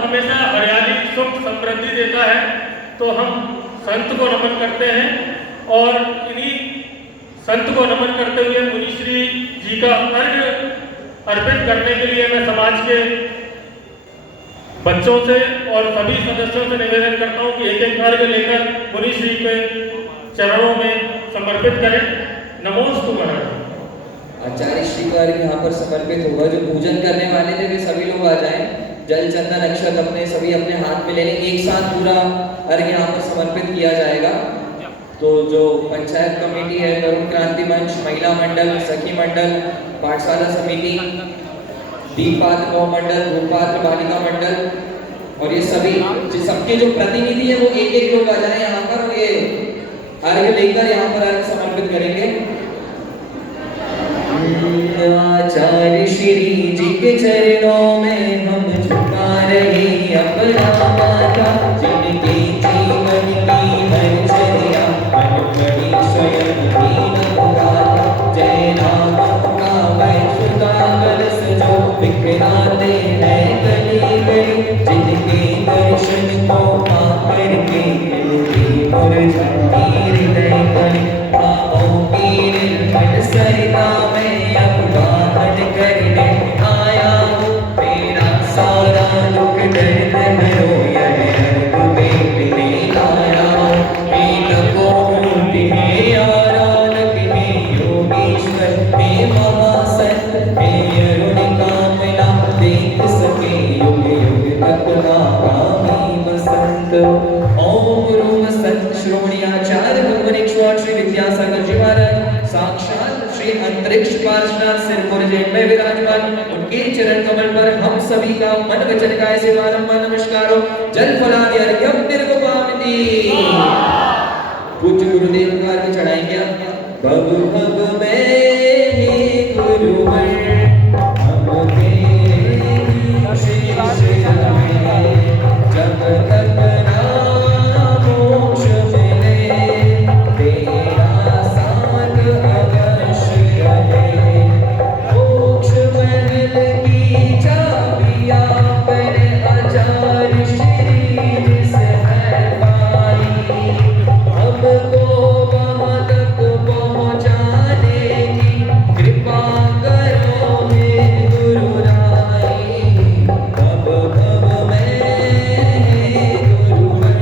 हमेशा हरियाली सुख समृद्धि देता है, तो हम संत को नमन करते हैं। और इन्हीं संत को नमन करते हुए मुनिश्री जी का अर्घ्य अर्पित करने के लिए मैं समाज के बच्चों से और सभी सदस्यों से निवेदन करता हूं कि एक एक अर्घ्य लेकर मुनिश्री के चरणों में समर्पित करें। नमोस्तु महाराज। आचार्य श्री का अर्घ्य यहाँ पर समर्पित होगा। जो पूजन करने वाले थे वे सभी लोग आ जाएं। जल चंदन अक्षत अपने सभी अपने हाथ में ले लें। एक साथ पूरा अर्घ्य यहाँ पर समर्पित किया जाएगा। तो जो पंचायत कमेटी है, तरुण क्रांति मंच, महिला मंडल, सखी मंडल, पाठशाला समिति, दीपपात्र नौ मंडल, रूपपात्र बालिका मंडल और ये सभी सबके जो प्रतिनिधि है वो एक एक लोग आ जाए यहाँ पर और ये अर्घ्य लेकर यहाँ पर अर्घ्य समर्पित करेंगे। आचार्य श्री जी के चरणों में हम झुका रहे अपना माथा, जिनके जीवन की हरचर्या मन बड़ी स्वयं दीन गाथा। जय राम का वैश्वानर जो बिखराते हैं गली गली, जिनके दर्शन को पाकर के मिलती मुरझाती हृदय कली। पापों की निर्मल सरिता में अब गाहन करने आया हूँ, मेरा सारा दुख दर्द हरो यह अर्घ में मिले आया हूँ। पीत को मूर्ति में आराधक में योगेश्वर में महासंत में अरुणिका मिला देख सके युग युग तक ना कामी बसंत। ओम गुरु संत श्रोमणी आचार्य भगवान श्री विद्यासागर जी महाराज साक्षात श्री अंतरिक्ष पार्षद सिरपुर जेल में विराजमान, उनके चरण कमल पर हम सभी का मन वचन काय से बारंबार नमस्कार हो। जल फलादि अर्घ्यम निर्वपामि। पूज्य गुरुदेव का अर्घ्य चढ़ाएंगे आप। भव भव में हे गुरुवर हम तेरे शिष्य हैं, जब तक ना मोक्ष मिले तेरा साथ अवश्य रहे। मोक्ष महल की चाबियां पर आचार्य श्री से है पाई, हमको वहां तक पहुंचाने की कृपा करो हे गुरु राई। भव भव में हे गुरुवर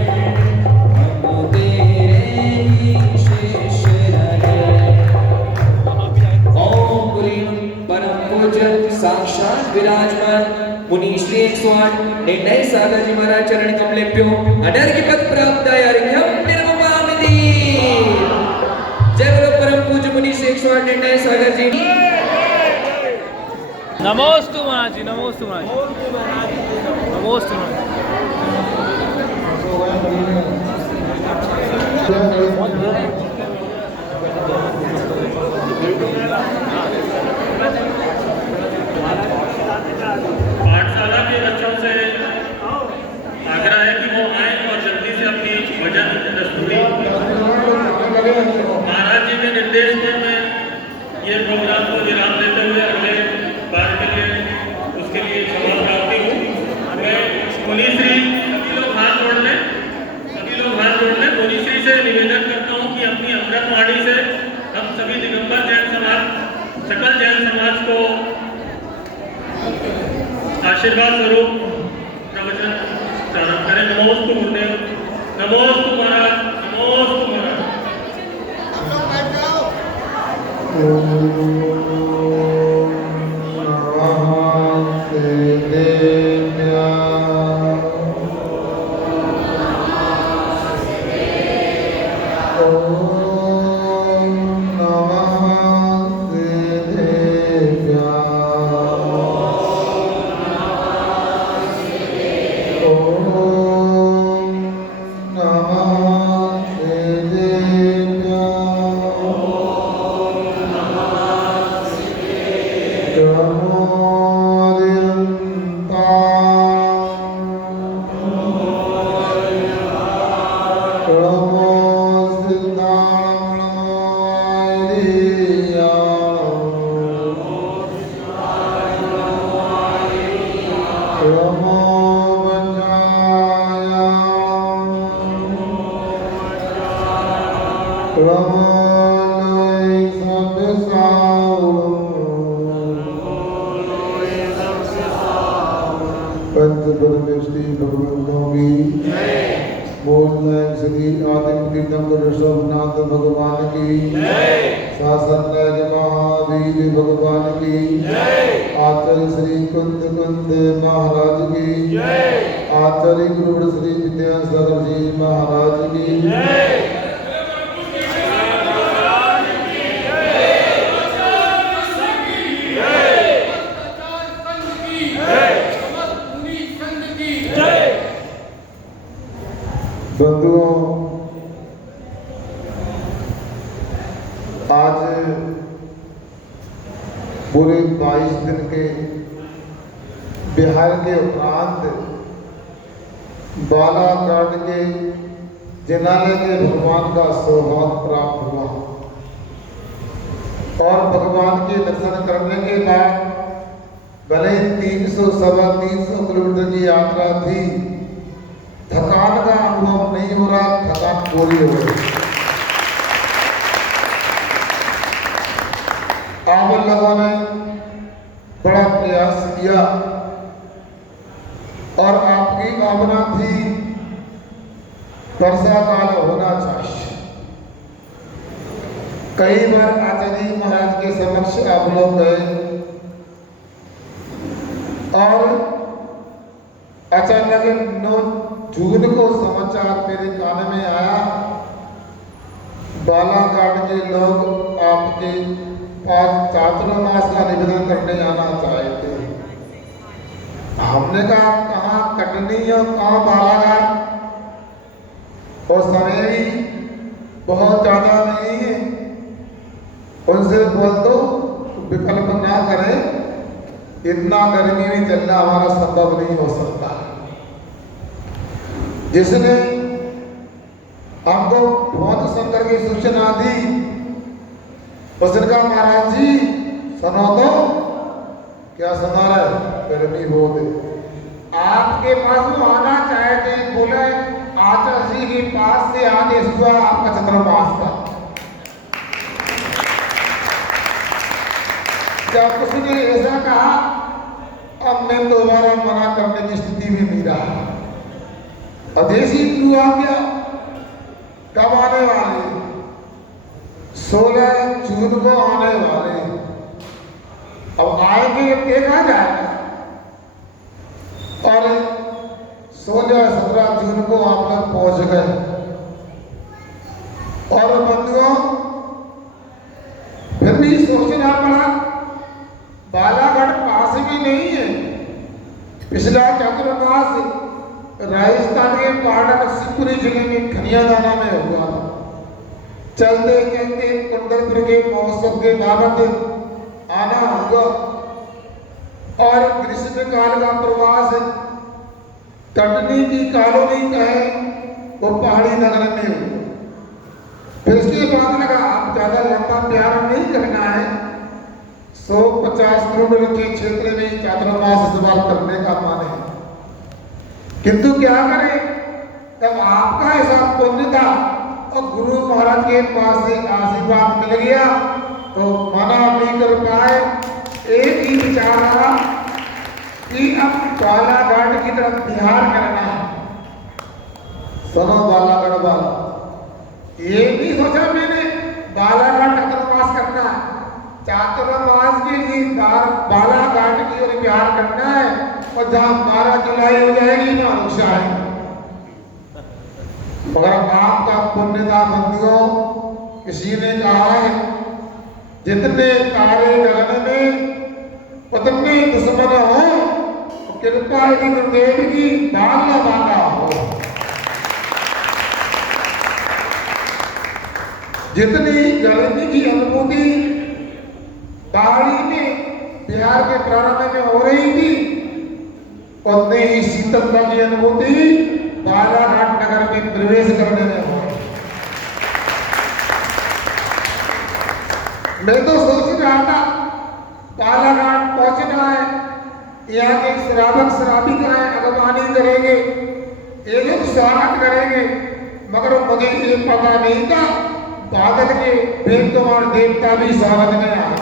हम तेरे ही शिष्य रहे। ओम पुरी परम पूज्य साक्षात विराजमान मुनीश्री 108 निर्णय सागर जी महाराज चरण कमलेभ्यो अनर्घ्य पद प्राप्ताय अर्घ्यम निर्वपामि। जय बोलो परम पूज्य मुनीश्री 108 निर्णय सागर जी। नमोस्तु महाराज जी, नमोस्तु महाराज जी, नमोस्तु महाराज पाठशाला के बच्चों से आग्रह है कि वो आए और जल्दी से अपनी भजन प्रस्तुति महाराज जी के निर्देश पर मैं ये प्रोग्राम को विराम देते हुए अगले बार के लिए उसके लिए क्षमा प्राप्ति हूँ। मैं मुनिश्री सभी लोग हाथ जोड़ लें, सभी लोग हाथ जोड़ लें। मुनिश्री से निवेदन करता हूँ कि अपनी अमृतवाणी से हम सभी दिगंबर जैन समाज, सकल जैन समाज को आशीर्वाद स्वरूप प्रवचन प्रारंभ करें। नमोस्तु गुरुदेव, नमोस्तु महाराज, नमोस्तु महाराज। Namo रमालय सब पंच परमेश्वरी भगवंतों की मूल नायक श्री आदित्य तीर्थंकर ऋषभनाथ भगवान की शासन नायक महावीर भगवान की आचार्य श्री कुंद महाराज की आचार्य गुरु श्री विद्यासागर जी महाराज की बंधुओं, आज पूरे 22 दिन के बिहार के उपरांत बालाघाट के जिनालय के भगवान का सौभाग्य प्राप्त हुआ और भगवान के दर्शन करने के बाद भले 300 किलोमीटर की यात्रा थी, थकान का अनुभव नहीं हो रहा, थकान पूरी हो गई। आप लोगों ने बड़ा प्रयास किया और आपकी भावना थी वर्षा काल होना चाहिए। कई बार आचार्य महाराज के समक्ष आप लोग गए और अचानक 9 जून को समाचार मेरे कान में आया, बालाघाट के लोग आपके पास चातुर्मास का निवेदन करने आना चाहते हैं। हमने कहा कहाँ कटनी और कहाँ बालाघाट, और समय भी बहुत ज़्यादा नहीं है, उनसे बोल दो विकल्प ना करें, इतना गर्मी में चलना हमारा संभव नहीं हो सकता। जिसने हमको बहुत शंकर की सूचना दी, उसने कहा महाराज जी सुनो तो, क्या सुना रहे, गर्मी बहुत है। आपके पास वो आना चाहते, बोले आचार्य जी के पास से आदेश हुआ आपका चंद्रमास का। जब उसने ऐसा कहा, अब मैं दोबारा मना करने की स्थिति में नहीं रहा। अदेशी हुआ क्या, कब आने वाले, 16 जून को आने वाले। अब आएंगे देखा जाएगा, और 16-17 जून को आप लोग पहुंच गए। और बंधुओं, फिर भी सोचना पड़ा, बालाघाट पास भी नहीं है। पिछला चातुर्मास राजस्थान के पाटन शिवपुरी जिले में खनियादाना में हुआ था। चलते चलते कुंडलपुर के महोत्सव के बाबत आना हुआ और ग्रीष्म काल का प्रवास कटनी की कॉलोनी कहे वो पहाड़ी नगर में हुआ। फिर उसके बाद लगा आप ज्यादा लंबा प्यार नहीं करना है, 150 किलोमीटर के क्षेत्र में चातुर्मास इस्तेमाल करने का मन है। किंतु क्या करें, तब आपका ऐसा पुण्य था और गुरु महाराज के पास से आशीर्वाद मिल गया तो मना नहीं कर पाए। एक ही विचार रहा कि अब बालाघाट की तरफ बिहार करना है। सुनो बालाघाट वाला, ये नहीं सोचा मैंने बालाघाट चातुर्मास करना है, चातुर्मास के लिए बालाघाट की ओर बिहार करना है, और जहां 12 जुलाई हो जाएगी ना रुक जाएगी। मगर आपका पुण्य था बंधुओं, किसी ने कहा है जितने तारे गगन में उतने दुश्मन हो, तो कृपा यदि गुरुदेव की बाल न बांधा हो। जितनी गर्मी की अनुभूति पहाड़ी में बिहार के प्रारंभ में हो रही थी, उतनी ही शीतलता की अनुभूति बालाघाट नगर में प्रवेश करने में हो। मैं तो सोच रहा था बालाघाट पहुंचना है, यहाँ के श्रावक श्राविकाएं अगवानी करेंगे, ये लोग स्वागत करेंगे, मगर मुझे ये पता नहीं था बादल के बेकुमार देवता भी स्वागत में आए।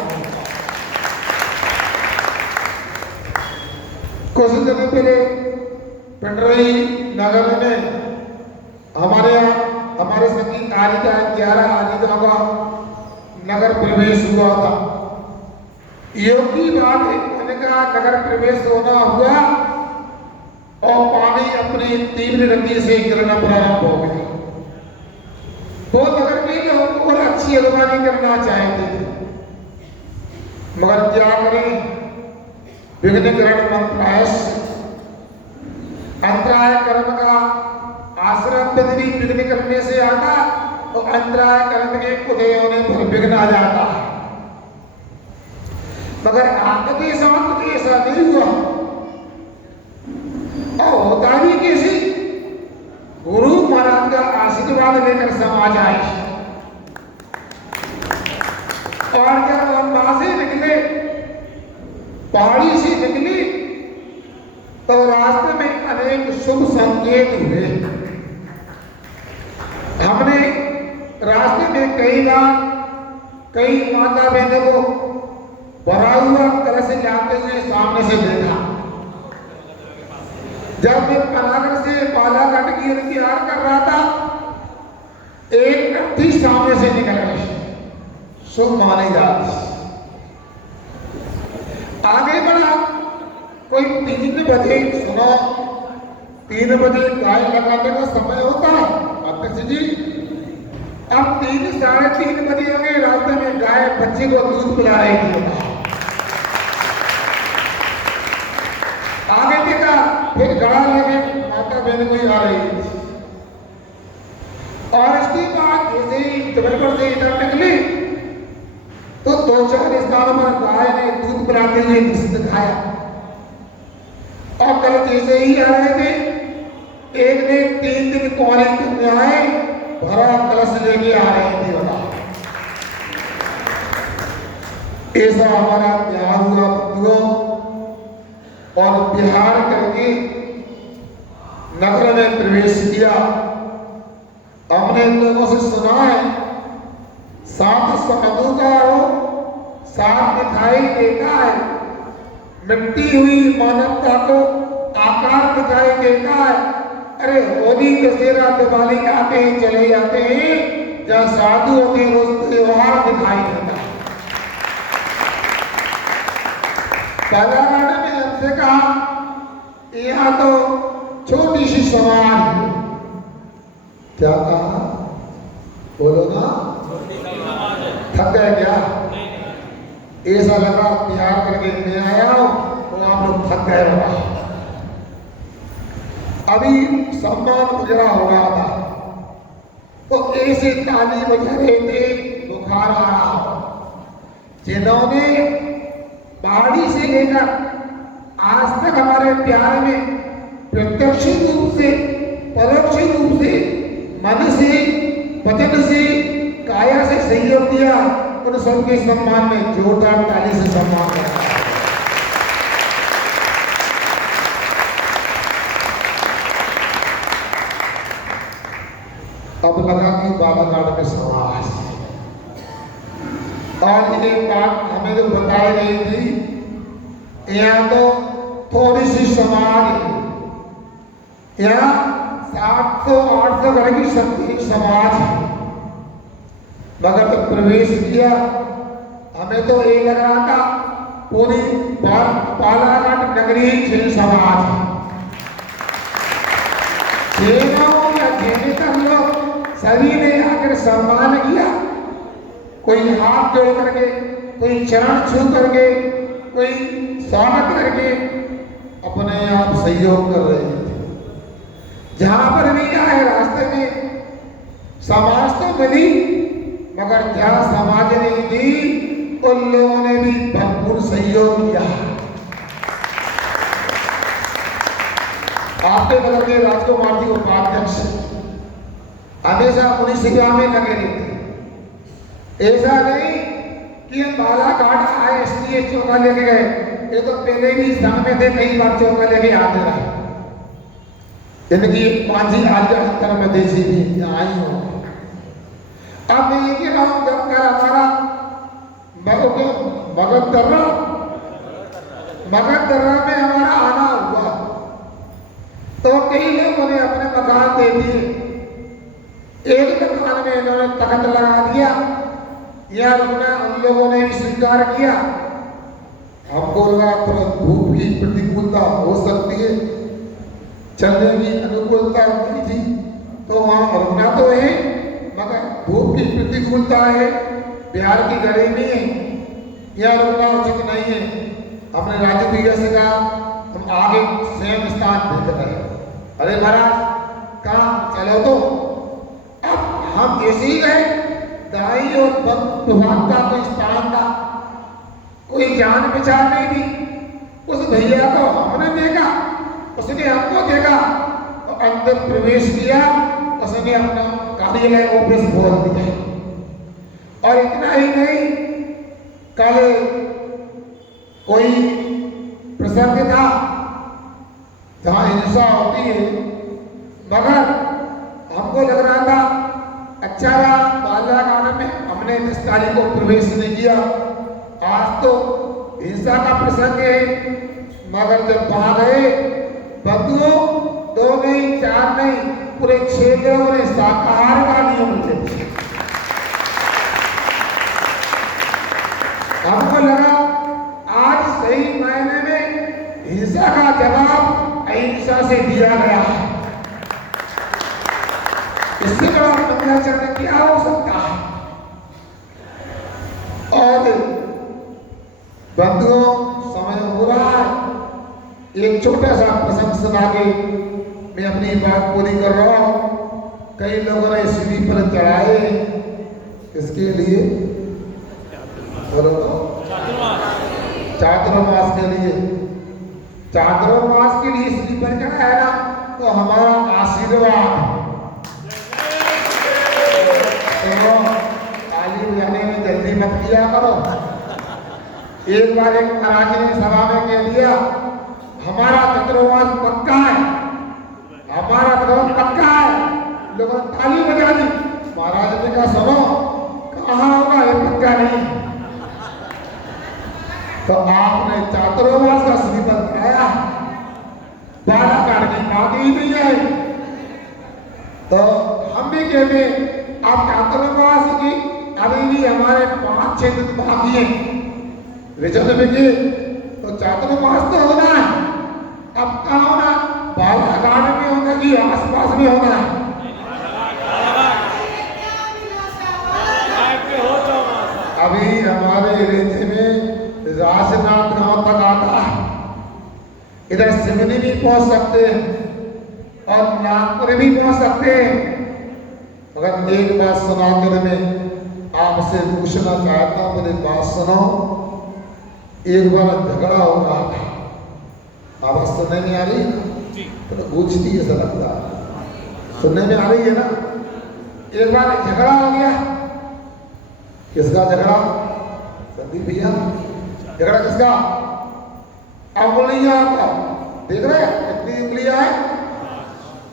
कुछ दिन पहले पिंडरई नगर में हमारे यहाँ हमारे संगीत आदि का 11 आदित्यों का नगर प्रवेश हुआ था। योगी बात उनका नगर प्रवेश होना हुआ और पानी अपनी तीव्र गति से गिरना प्रारंभ हो गया। वो नगर के लोगों को अच्छी अगवानी करना चाहते थे, मगर क्या करें, विघ्नकरण मंत्रालय अंतराय कर्म का आश्रम बदली विघ्न करने से आता और अंतराय कर्म के उदय होने पर विघ्न आ जाता है। मगर आपके साथ तो ऐसा नहीं हुआ और होता भी कैसे, गुरु महाराज का आशीर्वाद लेकर समाज आई और जब हम वहां से निकले, पहाड़ी से निकली, तो रास्ते में अनेक शुभ संकेत हुए। हमने रास्ते में कई बार कई माता बहनों को भरा हुआ कलश जाते हुए सामने से देखा। जब मैं पनागर से बालाघाट की ओर इंतजार कर रहा था, एक अर्थी सामने से निकल गई, शुभ मानी जाती। आगे बढ़ा, कोई 3 बजे, सुनो, 3 बजे गाय लगाने का समय होता है अध्यक्ष जी। अब 3 साढ़े 3 बजे हो गए, रास्ते में गाय बच्चे को दूध पिला रही थी। आगे देखा, फिर गड़ा लगे, माता बहन कोई आ रही थी। और इसके बाद जैसे ही जबलपुर से इधर निकली तो 2-4 स्थानों पर गाय ने दूध पिलाते हुए दिखाया। और कल जैसे ही आ रहे थे, एक ने 3 दिन कुंवारी कन्याएं भरा कलश लेके आ रही थी। ऐसा हमारा बिहार हुआ बंधुओं, और बिहार करके नगर में प्रवेश किया। हमने लोगों से सुना है, 7 समुद्रों का हो, 7 दिखाई देता है, मिट्टी हुई मानवता को आकार दिखाई देता है। अरे होली, दशहरा, दिवाली आते ही चले जाते हैं, जहाँ साधु होते हैं रोज त्योहार दिखाई देता है। बालाघाट में हमसे कहा, यहाँ तो छोटी सी समाज है। क्या कहा, बोलो ना, थक गए क्या? ऐसा लगा बिहार करके मैं आया हूं तो आप लोग थक गए होगा। अभी सम्मान गुजरा हो रहा था तो ऐसे ताली बजा रहे थे, बुखार आ रहा। जिन्होंने पहाड़ी से लेकर आज तक हमारे प्यार में प्रत्यक्ष रूप से, परोक्ष रूप से, मन से, वचन से, काया से सहयोग दिया, उन सबके सम्मान में जोरदार ताली से सम्मान किया। अब लगा कि बालाघाट में समाज, और एक बात हमें जो बताई गई थी, यहाँ तो थोड़ी सी समाज है, यहाँ 700-800 घर की शक्ति समाज है। मगर तो प्रवेश किया, हमें तो ये लग रहा था पूरी बालाघाट नगरी जैन समाज है। या जेनेतर लोग सभी ने आकर सम्मान किया, कोई हाथ जोड़ करके, कोई चरण छू करके, कोई स्वागत करके अपने आप सहयोग कर रहे थे। जहां पर भी आए रास्ते में समाज तो मिली, मगर जहां समाज नहीं दी, उन लोगों ने भी भरपूर सहयोग किया। आपके नगर के राजकुमार जी उपाध्यक्ष हमेशा उन्हीं सेवा में लगे रहते। ऐसा नहीं कि हम बालाघाट आए इसलिए चौका लेके गए, ये तो पहले भी संघ में थे, कई बार चौका लेके आते रहे। इनकी मांझी आज अंतर में देशी भी आई हो, अब मैं ये कह रहा हूं जब कर हमारा मगध दर्रा में हमारा आना हुआ तो कई लोगों ने अपने मकान दे दिए। एक मकान में इन्होंने तख्त लगा दिया या उन लोगों ने भी स्वीकार किया। हमको लगा तुरंत धूप की प्रतिकूलता हो सकती है, चलने की अनुकूलता नहीं थी तो वहां रुकना तो है, मगर धूप की प्रतिकूलता है, बिहार की गरीबी है, यह रुकना उचित नहीं है। हमने राज्य भैया से कहा हम आगे स्वयं स्थान देख रहे हैं। अरे महाराज कहा चलो तो। अब हम जैसे ही गए दाई और विभाग का कोई स्थान था, कोई जान पहचान नहीं थी। उस भैया को हमने देखा, उसने हमको देखा तो अंदर प्रवेश किया, उसने अपना कार्यालय ऑफिस खोल दिया। और इतना ही नहीं, कल कोई प्रसंग था जहां हिंसा होती है, मगर हमको लग रहा था अच्छा रहा बालागान में हमने 10 तारीख को प्रवेश नहीं किया। आज तो हिंसा का प्रसंग है, मगर जब वहां गए बंधुओं 2 नहीं 4 नहीं पूरे क्षेत्रों ने शाकाहार का नियम थे। हमको लगा आज सही मायने में हिंसा का जवाब अहिंसा से दिया गया है। इससे बड़ा मंगलाचरण क्या हो सकता है। और बंधुओं समय हो रहा है, एक छोटा सा प्रसंग सुना के मैं अपनी बात पूरी कर रहा हूं। कई लोगों ने सीढ़ी पर चढ़ाए इसके लिए बोलो तो चातुर्मास के लिए, चातुर्मास के लिए श्री पर चढ़ाया ना तो हमारा आशीर्वाद। तो ताली बजाने में जल्दी मत किया करो। एक बार एक महाराज ने सभा में कह दिया हमारा चातुर्मास पक्का है, हमारा धर्म पक्का है। लोगों ने ताली बजा दी। महाराज ने कहा सुनो कहाँ होगा ये पक्का नहीं। तो आपने चातुर्मास का श्रीफल कराया, बालाघाट की बात ही नहीं आई। तो हम भी कहते आप चातुर्मास की अभी भी हमारे 5-6 दिन बाकी है रिजल्ट में की, तो चातुर्मास तो होना है। अब कहाँ होना, बालाघाट में होना कि आसपास में होना है। अभी हमारे रेंज में राजनाथ गांव तक आता है, इधर सिवनी भी पहुंच सकते हैं और नागपुर भी पहुंच सकते हैं। मगर एक बात सुनाकर मैं आपसे पूछना चाहता हूं, मेरी बात सुनो। एक बार झगड़ा हो रहा था, आवाज सुनने में आ रही है तो गूंजती है, ऐसा लगता है सुनने में आ रही है ना। एक बार झगड़ा हो गया। किसका झगड़ा? संदीप भैया झगड़ा किसका? अंगुलियां का। देख रहे हैं कितनी उंगलियां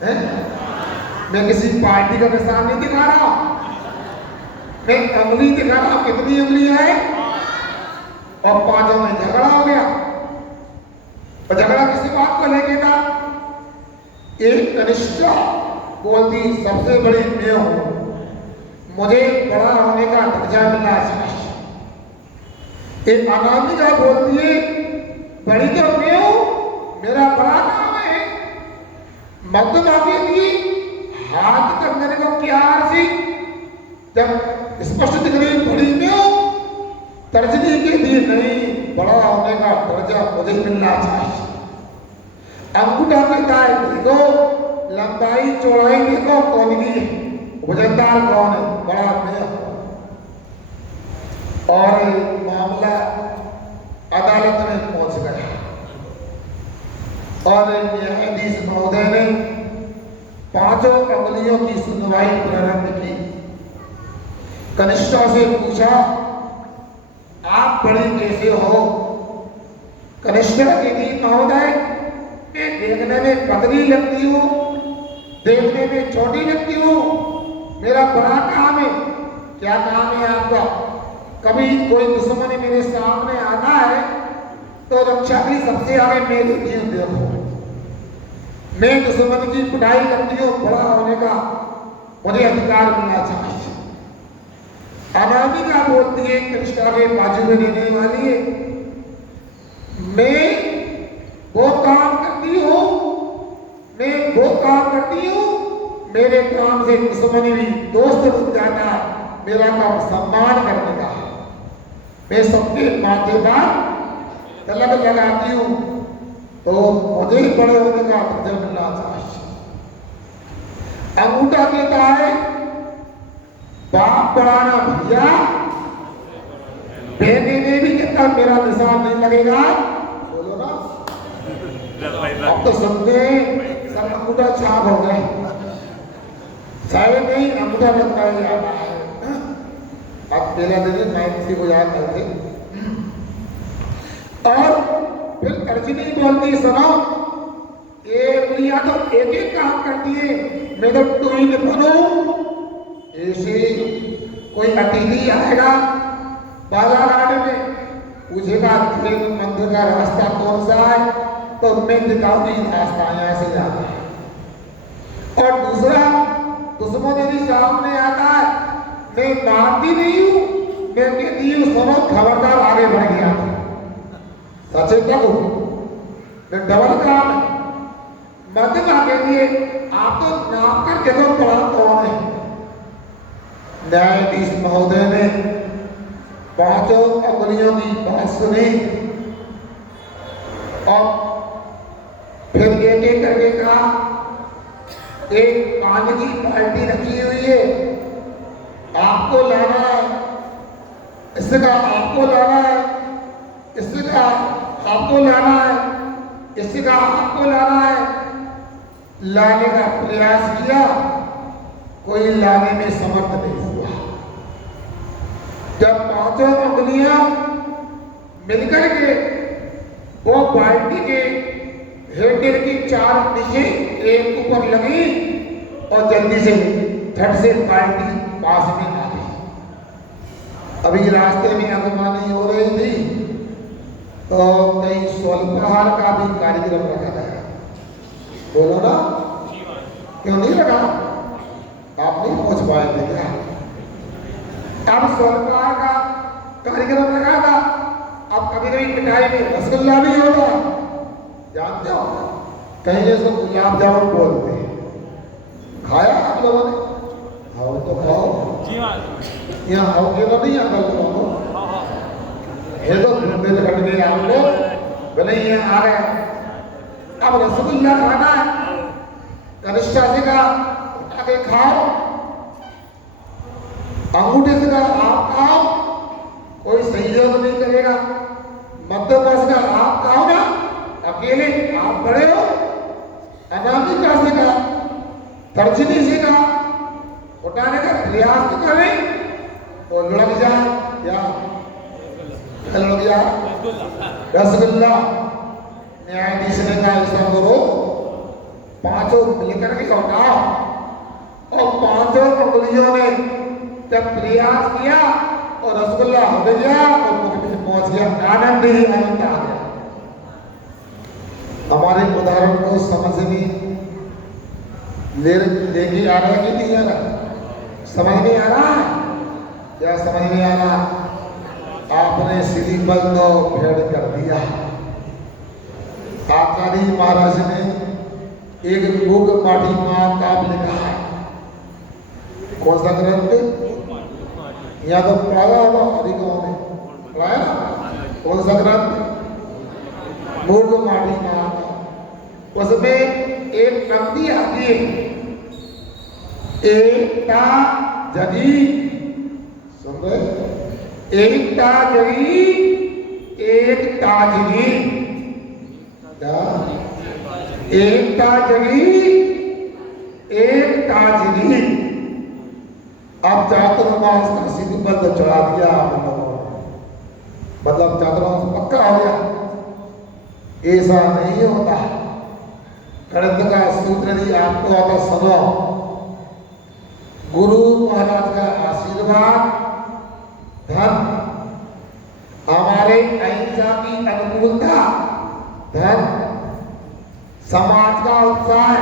हैं? मैं किसी पार्टी का निशान नहीं दिखा रहा, मैं अंगुली दिखा रहा हूं कितनी उंगलियां हैं। और 5 में झगड़ा हो गया। और झगड़ा किसी बात को लेके था? एक कनिष्ठा बोलती सबसे बड़ी मैं हूं, मुझे बड़ा होने का दर्जा मिलना चाहिए। एक अनामिका बोलती है बड़ी तो मैं हूं, मेरा बड़ा काम है। मध्यभागी की हाथ करने को क्या सी जब स्पष्ट दिख रही बड़ी में हूं, तर्जनी के लिए नहीं, बड़ा होने का दर्जा मुझे मिलना चाहिए। अंगूठा कहता है देखो लंबाई चौड़ाई देखो कौन की है, वजनदार कौन है, बड़ा मैं। और मामला अदालत में पहुंच गया और न्यायाधीश महोदय ने 5 अंगुलियों की सुनवाई प्रारंभ की। कनिष्ठा से पूछा आप बड़ी कैसे हो? कनिष्ठा कहती महोदय मैं देखने में पतली लगती हूँ, देखने में छोटी लगती हूँ, मेरा बड़ा काम है, क्या काम है आपका? कभी कोई दुश्मन मेरे सामने आना है तो रक्षा की सबसे आगे मेरी नींव देखो। मैं दुश्मन की पिटाई करती हूँ, बड़ा होने का मुझे अधिकार मिलना चाहिए। अनामिका बोलती है कृष्णा के बाजू में रहने वाली है, मैं वो काम करती हूँ, मैं वो काम करती हूँ, मेरे काम से दुश्मन भी दोस्त बन जाता है। मेरा काम सम्मान करने का है। मैं सबके माथे पर तलक लगाती हूँ तो मुझे बड़े होने का दर्जा मिलना चाहिए। अंगूठा कहता है बाप बढ़ाना भैया, बेटे ने भी कहता मेरा निशान नहीं लगेगा। बोलो ना, अब तो सुनते सब अंगूठा छाप हो गए, शायद नहीं अंगूठा लगता है यार। अब पहला दिन मैं किसी को याद करते और फिर अर्जुनी बोलती सुनो, ये उंगलियां तो एक एक काम करती है, मैं तो टूइन बनूं। ऐसे कोई अतिथि आएगा बालाघाट में, पूछेगा खेल मंदिर का रास्ता कौन सा है, तो मैं दिखाऊंगी रास्ता यहाँ से जाता है। और दूसरा दुश्मन यदि सामने आता है, मैं मारती नहीं हूँ, मैं कहती हूँ सुनो खबरदार आगे बढ़ गया। सचे कब मैं डबल काम मध्यमा के लिए आप तो नाम कर देखो पढ़ा कौन है। न्यायाधीश महोदय ने पांचों अंगुलियों की बात सुनी और फिर एक एक करके कहा, एक पानी की बाल्टी रखी हुई है, आपको लाना है, इससे कहा आपको लाना है, इससे कहा आपको लाना है, इससे कहा आपको लाना है। लाने का प्रयास किया, कोई लाने में समर्थ नहीं हुआ। जब पांचों उंगलियां मिलकर के वो बाल्टी के हेडर की चार नीचे एक ऊपर लगी और जल्दी से झट से बाल्टी पास में आ गई। अभी रास्ते में आगमनी हो रही थी तो कहीं स्वल्पहार का भी कार्यक्रम रखा गया। बोलो ना, क्यों नहीं रखा? आप नहीं पहुंच पाए थे क्या? अब स्वल्पहार का कार्यक्रम रखा था। अब कभी कभी मिठाई में रसगुल्ला भी होता, जानते हो? कहीं जैसे गुलाब जामुन बोलते हैं, खाया आप लोगों ने? खाओ तो खाओ, यहाँ आओ के तो नहीं आता लोगों को। ये तो घूमते लग गए आप लोग, भले यहाँ आ गए। अब रसगुल्ला खाना है, कनिष्ठा से कहा आके खाओ, अंगूठे से कहा आप खाओ, कोई सहयोग नहीं करेगा। मध्यमा से कहा आप खाओ ना, अकेले आप बड़े हो। अनामिका से कहा, तर्जनी से कहा उठाने का प्रयास तो करें और लड़ जाए या लड़ गया रसगुल्ला। न्यायाधीश ने कहा ऐसा करो, पांचों मिलकर के उठाओ। और पांचों उंगलियों ने जब प्रयास किया और रसगुल्ला हो गया और मुख में पहुंच गया, आनंद ही आनंद आ गया। हमारे उदाहरण को समझने लेके आ रहा है कि नहीं आ रहा? समझ में आ रहा है क्या? समझ में आ रहा? आपने सीधी बल तो भेड़ कर दिया। आचार्य महाराज ने एक लोक पाठी महाकाव्य लिखा है। कौन सा ग्रंथ? यहाँ तो पढ़ाया होगा, अधिकों ने पढ़ाया ना। कौन सा ग्रंथ? मूर्ख पाठी महाकाव्य। उसमें एक पंक्ति आती है, एकता जगी, सुन रहे? एकता जगी एकता जगी, क्या? एकता जगी एकता जगी। अब चातुर्मास का सिद्धिबद्ध चढ़ा दिया आप लोगों ने, मतलब चातुर्मास पक्का हो गया। ऐसा नहीं होता। गणित का सूत्र यदि आपको आता सुनो, गुरु महाराज का आशीर्वाद, धन, हमारे अहिंसा की अनुकूलता, धन, समाज का उत्साह,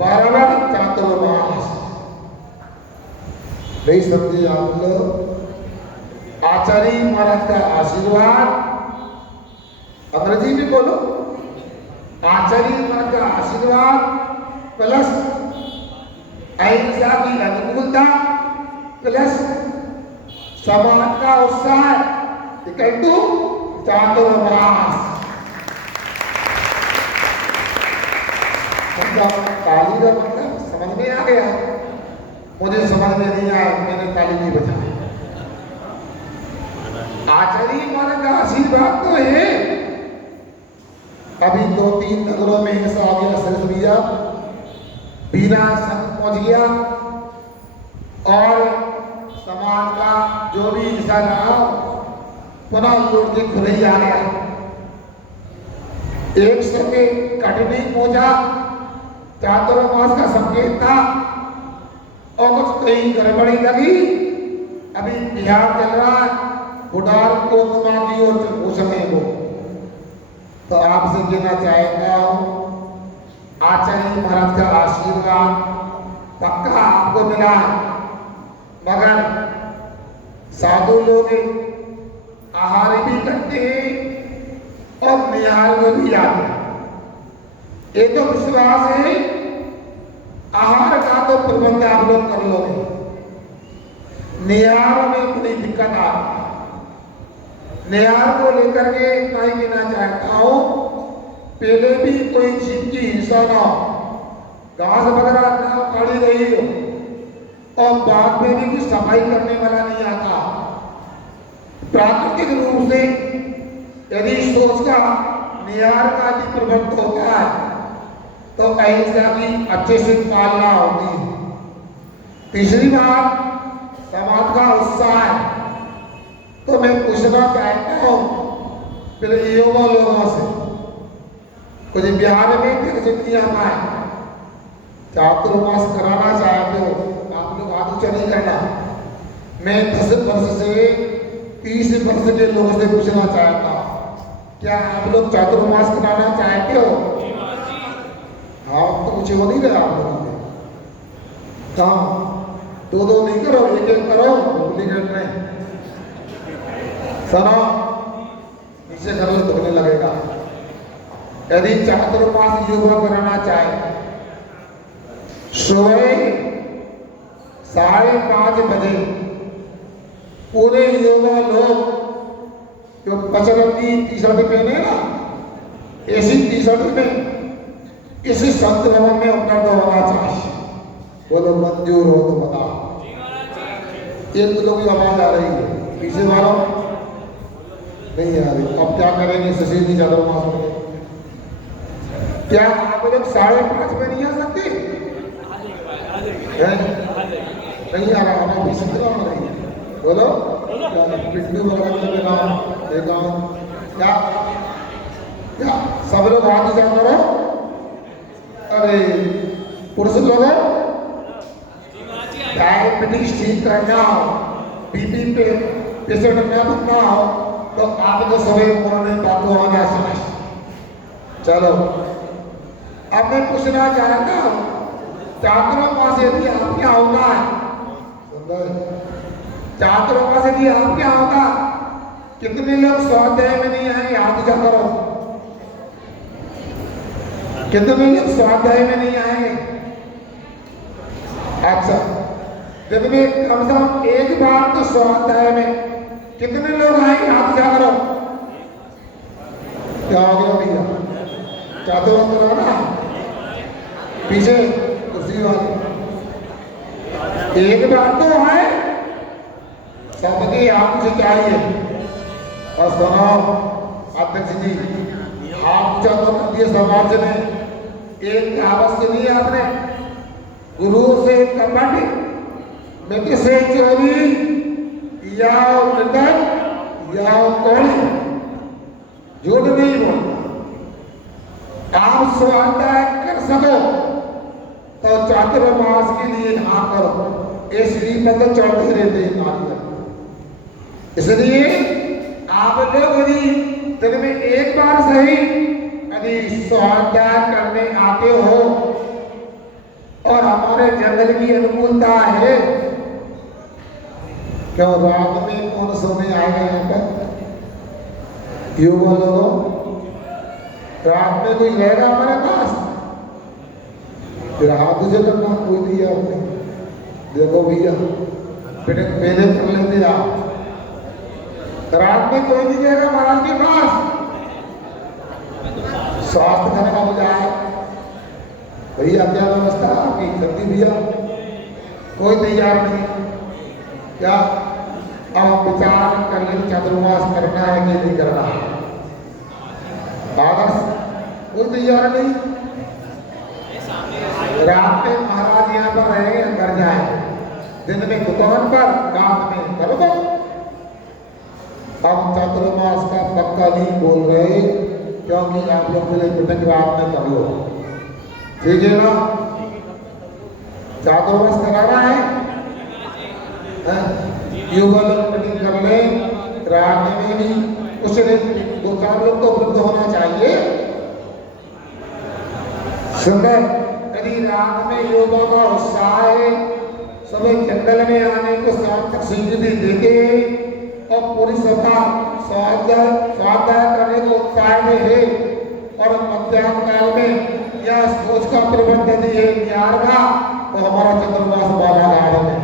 बराबर चातुर्मास। नहीं समझे आप लोग? आचार्य महाराज का आशीर्वाद, अंग्रेजी में बोलो, आचार्य महाराज का आशीर्वाद प्लस अहिंसा की अनुकूलता प्लस समाज का उत्साह इक्वल टू चातुर्मास। ताली का मतलब समझ में आ गया? मुझे समझ में नहीं आया, मैंने ताली नहीं बजाई। आचार्य महाराज का आशीर्वाद तो है। अभी 2-3 नगरों में ऐसा आ गया, सरसरिया बीना संग पहुंच गया और समाज का जो भी हिस्सा रहा पुनः लौट के खुले ही आ गया। एक समय कटनी पहुंचा, चातुर्मास का संकेत था और कुछ कहीं गड़बड़ी लगी। अभी बिहार चल रहा है, बुढ़ार को की और समय को। तो आपसे कहना चाहेगा, आचार्य महाराज का आशीर्वाद पक्का आपको मिला, मगर साधु लोग आहार भी करते हैं और निहार में भी आते हैं। ये तो विश्वास है, आहार का तो प्रबंध आप लोग कर लोगे, निहार में कोई दिक्कत आ, निहार को लेकर के इतना ही कहना चाहता हूं, पहले भी कोई जीव की हिंसा ना हो, घास वगैरह ना काढ़ी रही हो और बाद में भी कुछ सफाई करने वाला नहीं आता। प्राकृतिक रूप से यदि सोच का निहार का भी प्रबंध होता है तो अहिंसा की अच्छे से पालना होती है। तीसरी बात, समाज का उत्साह है। तो मैं पूछना चाहता हूँ पहले युवा लोगों से, कुछ बिहार में कैसे किया है, चातुर्मास कराना चाहते हो, आप लोग हाथ ऊंचा नहीं करना। मैं 10 वर्ष से 30 वर्ष के लोगों से पूछना चाहता हूँ, क्या आप लोग चातुर्मास कराना चाहते हो? हाँ, तो कुछ हो नहीं रहा आप लोगों में। हाँ, 2-2 नहीं करो, 1-1 करो, डुप्लीकेट में सुनो, नीचे कर लो दुखने लगेगा। यदि चातुर्मास योगा कराना चाहे, सुबह 5:30 बजे पूरे योगा लोग जो पचरंगी टी-शर्ट पहने ना, ऐसी टी-शर्ट में इसी संत भवन में उपलब्ध होना चाहिए। बोलो मंजूर हो तो बताओ। एक लोगों की आवाज आ रही है, पीछे वालों नहीं आ रही। अब क्या करेंगे? शशि जी चातुर्मास में क्या आप लोग 5:30 में नहीं आ सकते? नहीं आ रहा, हमें भी संतरा हो रही है। बोलो पिट्टू वगैरह के नाम देखा क्या क्या सब लोग हाथ ऊंचा करो। अरे पुरुष लोगों, डायबिटीज ठीक करना हो, बीपी पे पेशेंट ना बनना हो तो आपको सभी मॉर्निंग बातों आना चाहिए। चलो, अब मैं पूछना चाहता हूँ, चातुर्मास यदि आप क्या होगा, चातुर्मास यदि आप क्या होगा, कितने लोग स्वाध्याय में नहीं आए? हाथ ऊंचा करो। कितने लोग स्वाध्याय में नहीं आएंगे? अच्छा, दिन में कम से कम एक बार तो स्वाध्याय में कितने लोग आएंगे? हाथ ऊंचा करो। क्या हो गया भैया? चातुर्मास कराना पीछे कुर्सी वाले एक बार तो आए, सबके हाथ से चाहिए। और सुनो अध्यक्ष जी, हाथ ऊंचा तो कर दिए समाज ने, एक कहावत से नहीं आपने, गुरु से कपट मित्र से चोरी, याओ मृतक याओ कौड़ी, झूठ नहीं बोलना। आप स्वाध्याय कर सको तो चातुर्मास के लिए यहाँ पर ये श्रीमद चढ़ते रहते हैं नारियल। इसलिए आप लोग यदि दिन में एक बार सही यदि स्वाध्याय करने आते हो और हमारे जंगल की अनुकूलता है, क्यों रात में कौन सोने आएगा यहाँ पर? युवा लोगों, रात में कोई रहेगा हमारे पास? फिर हाथ से करना कोई दिया आपने, देखो भैया पहले कर लेते आप। रात में कोई नहीं जाएगा महाराज के पास, स्वास्थ्य करने का बजाय भैया क्या व्यवस्था आपकी जल्दी भैया, कोई तैयार नहीं। क्या अब विचार कर ले चातुर्मास करना है कि नहीं करना है? आदर्श कोई तैयार नहीं। रात में महाराज यहाँ पर रहेंगे, घर जाए, दिन में दुकान पर, रात में घर पर। हम चातुर्मास का पक्का नहीं बोल रहे, क्योंकि आप लोग मिले पिटक रात में कर लो, ठीक है ना? चातुर्मास कराना है, युवा लोग मीटिंग कर ले, रात में भी कुछ 2-4 लोग तो उपलब्ध होना चाहिए। सुंदर यदि रात में युवा का उत्साह है, सुबह जंगल में आने को शाम तक स्वीकृति देते और पूरी सभा स्वाध्याय करने को उत्साह में है, और मध्याह्न काल में यह सोच का प्रबंध यदि है ज्ञान का, तो हमारा चतुर्मास बालाघाट में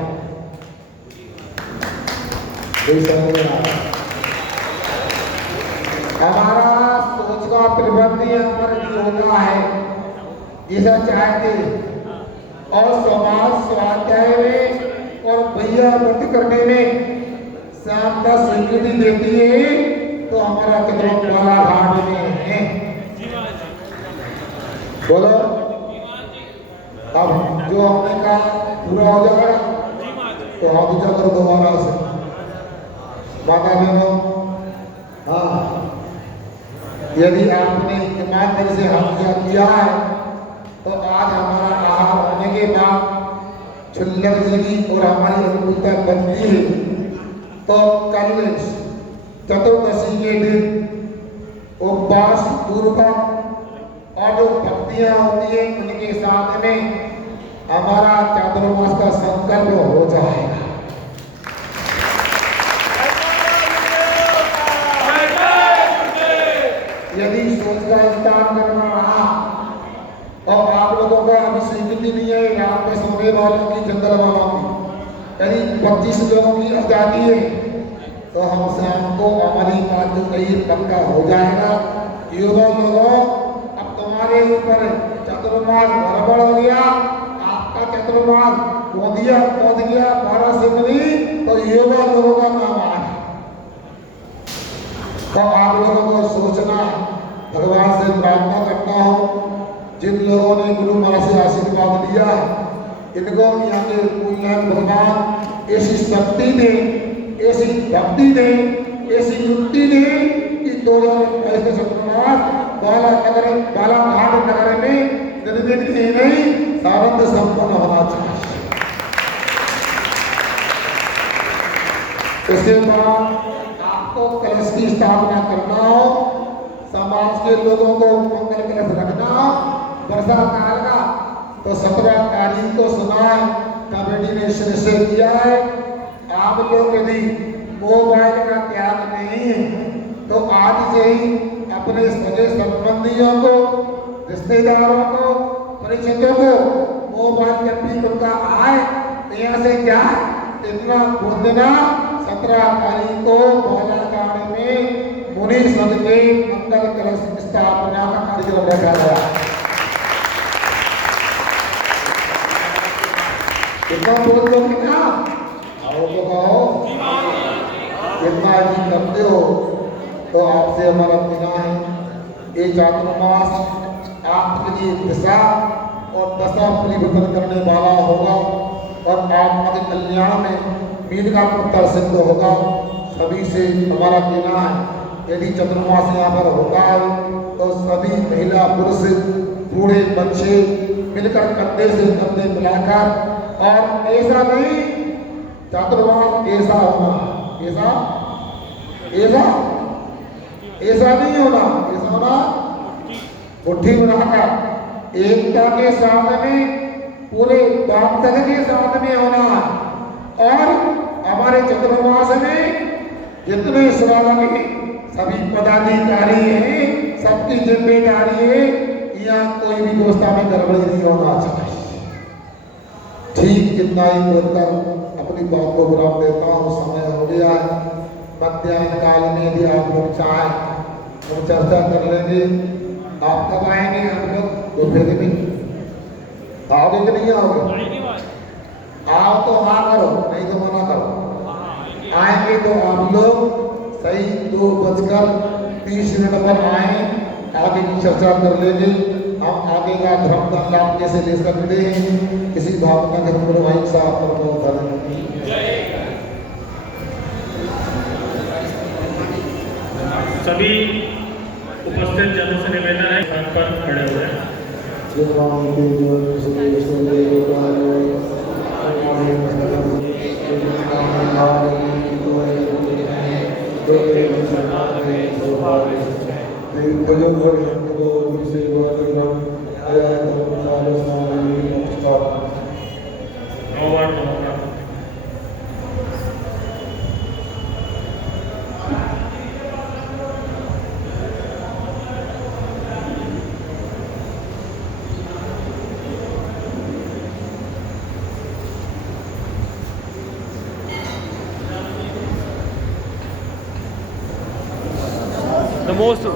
हमारा सोच का प्रबंध हमारे होता है, ऐसा चाहते। और समाज स्वाध्याय में और भैया व्रत करने में शाम का स्वीकृति देती है, तो हमारा चतुर्मास बालाघाट में है। बोलो, अब जो हमने कहा पूरा हो जाएगा तो हाथ ऊंचा करो दोबारा से, माता बहनों। हाँ, यदि आपने ईमानदारी से हाथ ऊंचा किया है, तो आज हमारा आहार होने के बाद क्षुल्लक जीवी और हमारी अनुकूलता बनती है, तो कल चतुर्दशी के दिन उपवास पूर्वक और जो भक्तियां होती है उनके साथ में हमारा चातुर्मास का संकल्प हो जाएगा। यदि सोच का स्थान करना रहा और आप लोगों का अभी स्वीकृति नहीं है, रात में सोने वालों की, जंगल वालों की, यदि 25 लोगों की आजादी है, तो हम शाम को हमारी बात कहीं पक्का हो जाएगा। युवा लोगों, अब तुम्हारे ऊपर चतुर्मास गड़बड़ हो गया, आपका चतुर्मास पहुंच गया 12 सिमनी, तो युवा लोगों का नाम आया। तो आप लोगों को सोचना, भगवान से प्रार्थना करता हूँ, जिन लोगों ने गुरु महाराज से आशीर्वाद लिया है, इनको यहाँ के पूजन भगवान ऐसी शक्ति दे, ऐसी भक्ति दे, ऐसी युक्ति दे कि 2022 के चतुर्मास बालाघाट नगर में निर्मित ही नहीं, सारंग संपन्न होना चाहिए। उसके बाद आपको कलश की स्थापना करना हो, समाज के लोगों को मंगल कलश रखना हो। वर्षा काल का तो 17 तारीख को सुना है, कमेटी ने निश्चय किया है, आप लोग यदि मोबाइल का त्याग नहीं है, तो आज से ही अपने सगे संबंधियों को, रिश्तेदारों को, परिचितों को मोबाइल जब भी उनका आए, यहाँ से क्या इतना बोल देना, 17 तारीख को बालाघाट में मुनि संघ के मंगल कलश स्थापना का कार्यक्रम रखा गया। कितना बोल दो कितना आओ तो कहो, कितना यदि करते हो तो आपसे हमारा बिना है। ये चातुर्मास आपके लिए दिशा और दशा परिवर्तन करने वाला होगा और आपके कल्याण में मीन का पुत्र सिद्ध होगा। सभी से हमारा कहना है, यदि चतुर्मास यहाँ पर होता है तो सभी महिला पुरुष बूढ़े बच्चे मिलकर कंधे से कंधे मिलाकर और ऐसा नहीं चातुर्मास ऐसा होना ऐसा ऐसा ऐसा नहीं होना ऐसा होना मुट्ठी बनाकर एकता के साथ में पूरे दांतन के साथ में होना और हमारे चतुर्मास में जितने श्रावणी सभी पदाधिकारी हैं सबकी जिम्मेदारी है यहाँ कोई भी व्यवस्था में गड़बड़ी नहीं होना चाहिए। ठीक इतना ही बोलकर अपनी बात को विराम देता हूँ। समय हो गया है। मध्याह्न काल में यदि आप लोग चाहें तो चर्चा कर लेंगे। आप कब आएंगे? आप लोग दोपहर में आओगे कि नहीं आओगे? आओ तो हाँ करो, नहीं तो मना करो। आएंगे तो आप लोग सही 2:30 पर आए, आगे की चर्चा कर लेंगे। हम आगे का धर्म का लाभ कैसे ले सकते हैं, इसी भावना के पूर्व अहिंसा परमो धर्म। सभी उपस्थित जनों से निवेदन है स्थान पर खड़े हो जाएं। नमोस्तु।